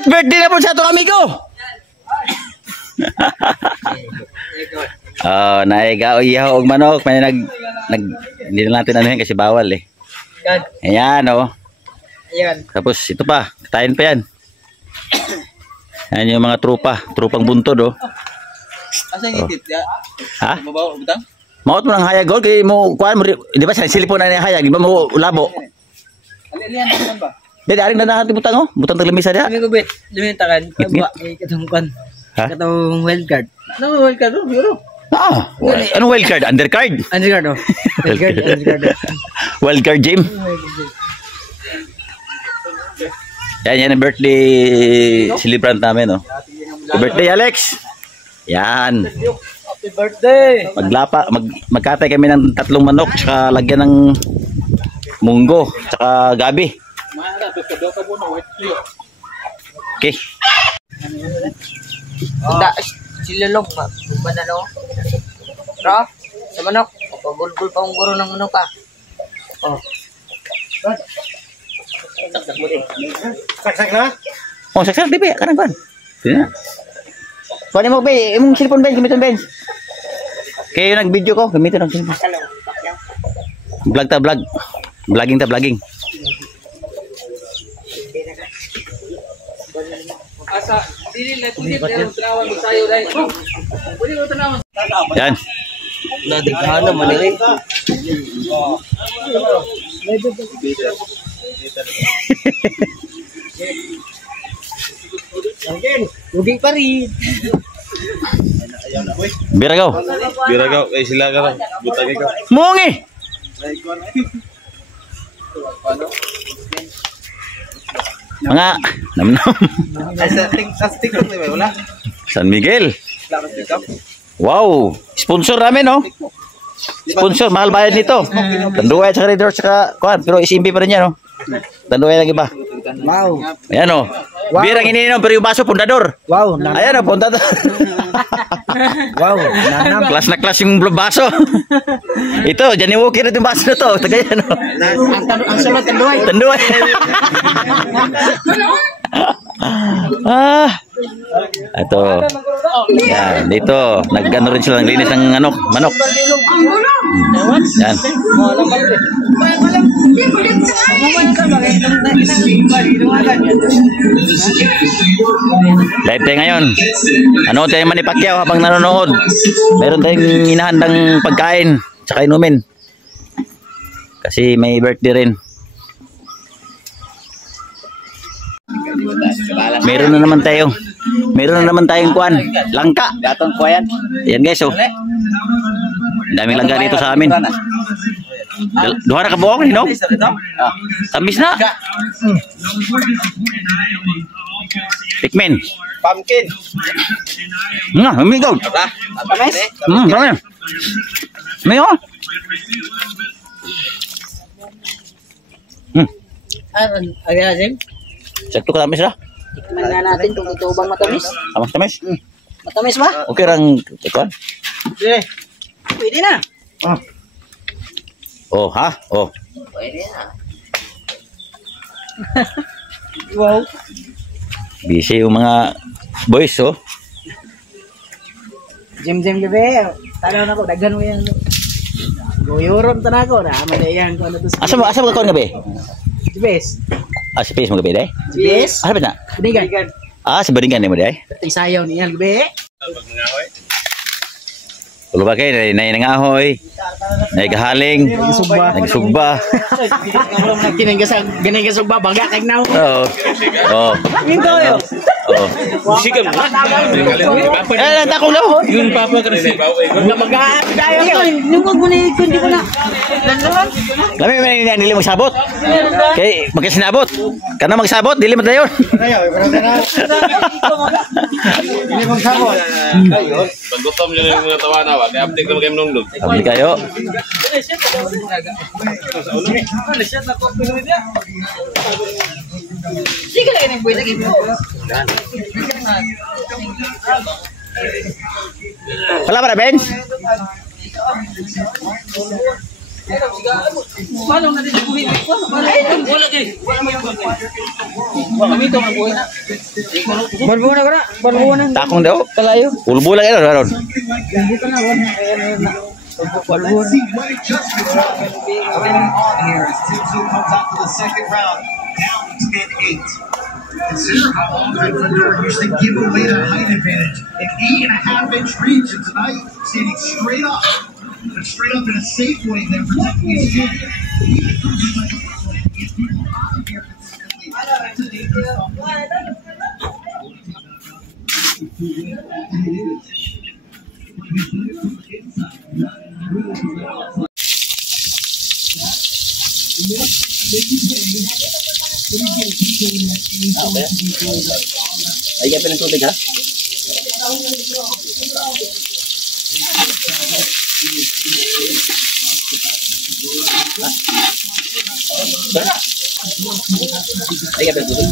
What? Birthday na po sa itong amigo. Oh, naiga o ihaw og manok. May hindi na natin anuhin kasi bawal eh. Ayan oh. Ayan. Tapos ito pa, katayin pa yan. Ayan yung mga trupang buntod oh. Asa yung itit ya? Ha? Mabaw, butang? Maot mo ng hayag gol kay mo kuan mo di ba sa silipon na ni hayag, di ba mo labo? Alian naman ba? Dili aring nanahan ti butang oh, butang taglamisa dia. Kami ko bet, lumintakan. Kaba katong kan. Ha? Katong wild card. Ano wild card? Biro. Ah, ano wild card? Undercard? Undercard oh. Wild card, undercard. Wild card game. Yan ang birthday celebrant namin oh. Happy birthday Alex. Yan. Happy birthday. Magkatay kami ng 3 manok tsaka lagyan ng munggo tsaka gabi. Okay. Silulong ba? Banano? Bro, sa manok. Pagulgul pa ang guro ng manok ka. Oh. Saksak mo din. Saksak na? Oh, saksak di ba? Karang ban. Sino? Pwede mo ba? Imong cellphone bench, gamitin bench. Kaya yung nag-video ko, gamitin ang cellphone. Vlog ta vlog. Vlogging ta vlogging. Asa, dili na tudit na tanawan sayo dai. Pwede mo tanawan. Yan. Nadighan man ni. Luging pa rin. Biragaw. Biragaw kay sila ka butang ikaw. Mungi. Mga namnam. San Miguel. Wow, sponsor namin no. Sponsor, mahal bayad nito. Tanduay sa corridor sa kuan, pero isimbi pa rin yan no. Tanduay lang iba. Wow. Ayan o. Wow. Birang ininom pero yung baso pundador. Wow. Ayan o, pundador. Wow. Class na class yung baso. Ito, Johnny Walker na yung baso na to. Tagayan o. Ang sunod tanduay. Tanduay. Ito. Yan, dito. Nag-ano rin sila, naglinis ng manok. Yan. Live tayo ngayon. Ano tayo Manny Pacquiao habang nanonood. Meron tayong hinahandang pagkain tsaka inumin. Kasi may birthday rin. Meron na naman tayong kuan, langka. Gatong kuyan. Yan guys oh. Daming langka dito sa amin. Duha na ka buong no? Tamis na. Pikmin. Pumpkin. Nga, amigaw. Tamis? Dami. Mayo. Agazim. Sakto ka tamis na. Tikman nga natin kung ito bang matamis. Tamis? Matamis ba? Okay rang ikon. Pwede na. Oh, ha? Oh. Pwede na. Wow. Busy yung mga boys, oh. Jim gabi. Tanaw na ko, daghan mo yan. Goyoron ta na ko. Madayan ko ano to. Asa mo ka kon gabi? Jibes. Si Pace mo gabi, day? Jibes. Ano ba na? Binigan. Si Badingan mo, day? Isayaw niya gabi. Tulo ba kayo? Nangahoy. Nagahaling. Nagsugba. Ganay ka sugba. Bangga kag now. Oo. Oo. Minto yo. Oo. Sikam. Takong lang. Yun papa ka rin. Magaan tayo. Yung wag mo na kundi ko na. Lami may nili magsabot. Kay magkasinabot. Kana magsabot, dili man dayon. Dili magsabot. Paggutom nila yung mga tawana ba? Kaya update naman kayo nung Abli kayo. Sige lagi ning buhay lagi mo. Wala ba na, Benz? Barbuana ka na. Barbuana. Takong daw. Kalayo. Ulbo lang yan, Ron. Consider how often Fedor used to give away that height advantage. An 8.5-inch reach, and tonight standing straight up, but straight up in a safe way, then protecting his chin. Ay, kaya ng tubig, ha? Ay, kaya ng tubig.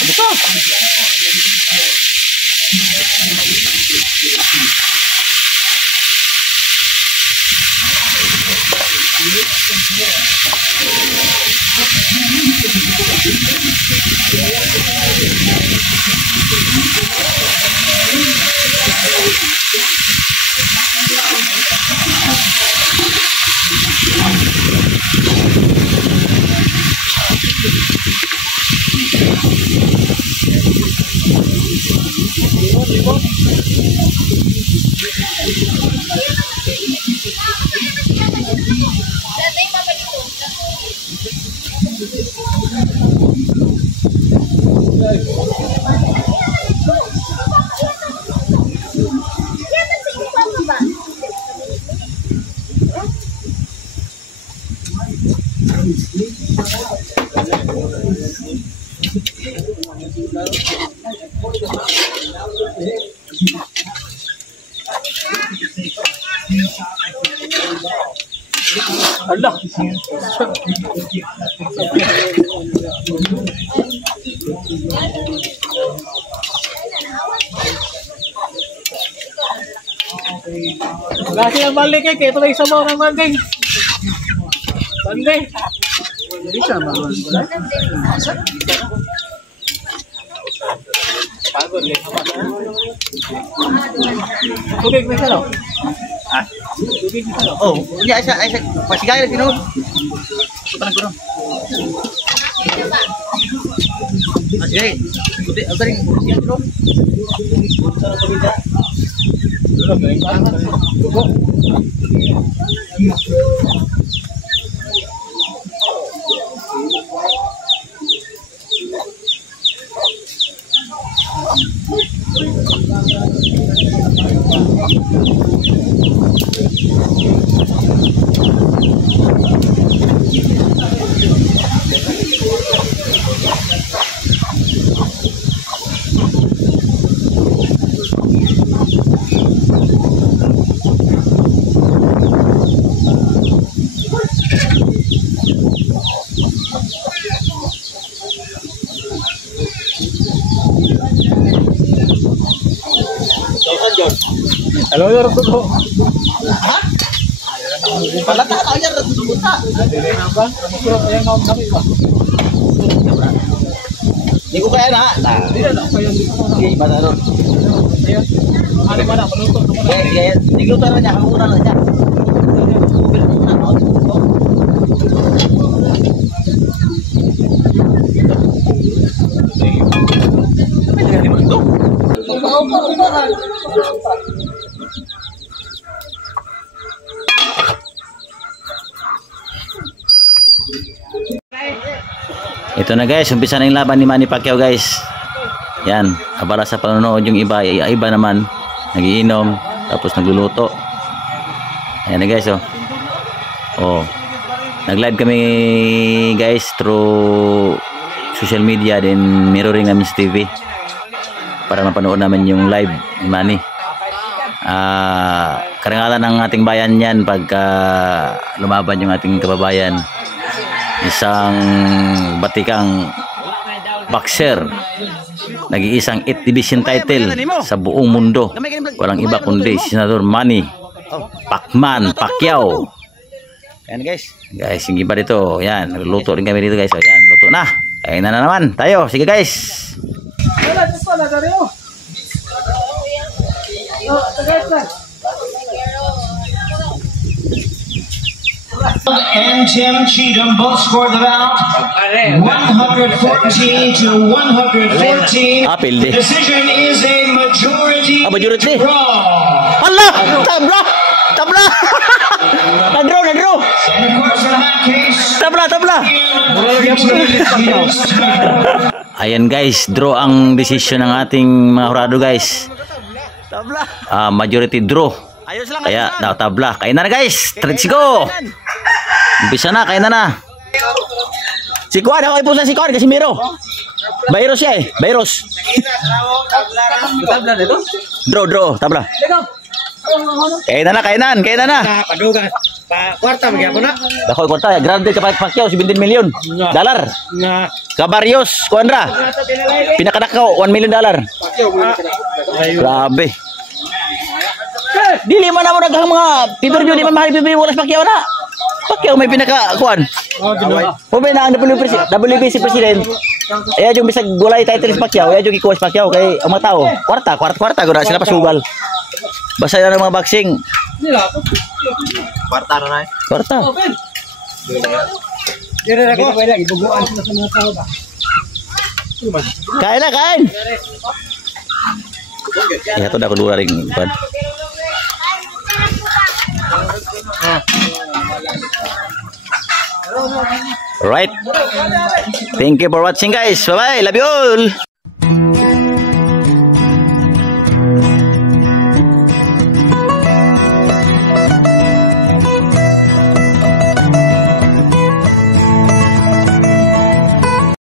Ano to? Allah. Kasi ang balik kay ito lang isa mo ng banding. Banding. Jadi sama. Pagod ya sama. Tubig na salo. Ha? Tubig na salo. Oh, hindi ay pasigay lang tinod. Parang kuno. Pasigay. Kuti ang galing siya tinod. Sarap pagida. Dulu galing pa. Tugo. Halo, ya tugo. Ha? Pala ta tayo ra tubuta. Dire na ba? Masuro ayan na kami ba? Di ko kaya na. Dire na kayo dito. Sige, bata ron. Ayun. Ano ba na maluto ko na. Kaya digluto na niya, hamuna na niya. Ito na guys, umpisa na yung laban ni Manny Pacquiao guys. Yan, abala sa panonood yung iba, iba naman nagiinom, tapos nagluluto. Ayan na guys, oh. Oh. Nag-live kami guys through social media, din mirroring namin sa TV para mapanood namin yung live ni Manny. Karangalan ng ating bayan yan pagka lumaban yung ating kababayan. Isang batikang boxer. Nag-iisang 8th division title sa buong mundo. Walang iba kundi si Senador Manny Pacquiao. Yan guys. Guys, yung iba dito. Yan, nagluto rin kami dito guys. So, yan, luto na. Kain na naman tayo. Sige guys. And Tim Cheatham both scored the bout 114 to 114. Apil The decision is a majority majority. draw. Allah! Tabla! Tabla! Nadro! And of course, in that case, Tabla! Ayan guys, draw ang desisyon ng ating mga hurado guys. Tabla. Majority draw. Kaya tabla. Kain na guys. Let's go. Umpisa na, kain na. Si Kuan, ako ipusan si Kuan kasi Miro. Virus siya eh. Virus. Tabla dito? Draw, tabla. Kain na. Padugan. Kwarta magyapon na. Dako kwarta, grande ka Pacquiao 17 million dollar. Kabarios, Kuandra. Pinakanakaw $1 million. Grabe. Dili man mo naghang mga pay-per-view di man mahal pay-per-view wala sa Pacquiao na. Pacquiao may pinaka-kuan. Pumay na ang WBC president. Ay yung bisag gulay title sa Pacquiao, ay yung ikuha sa Pacquiao kay ang mga tao. Kwarta gura sila pasugal. Basta na ng mga boxing. Kwarta na. Kwarta. Dire na ko. Lagi buguan sila sa mga tao ba. Kain. Ito na ako dula rin. Right. Thank you for watching guys. Bye-bye. Love you all.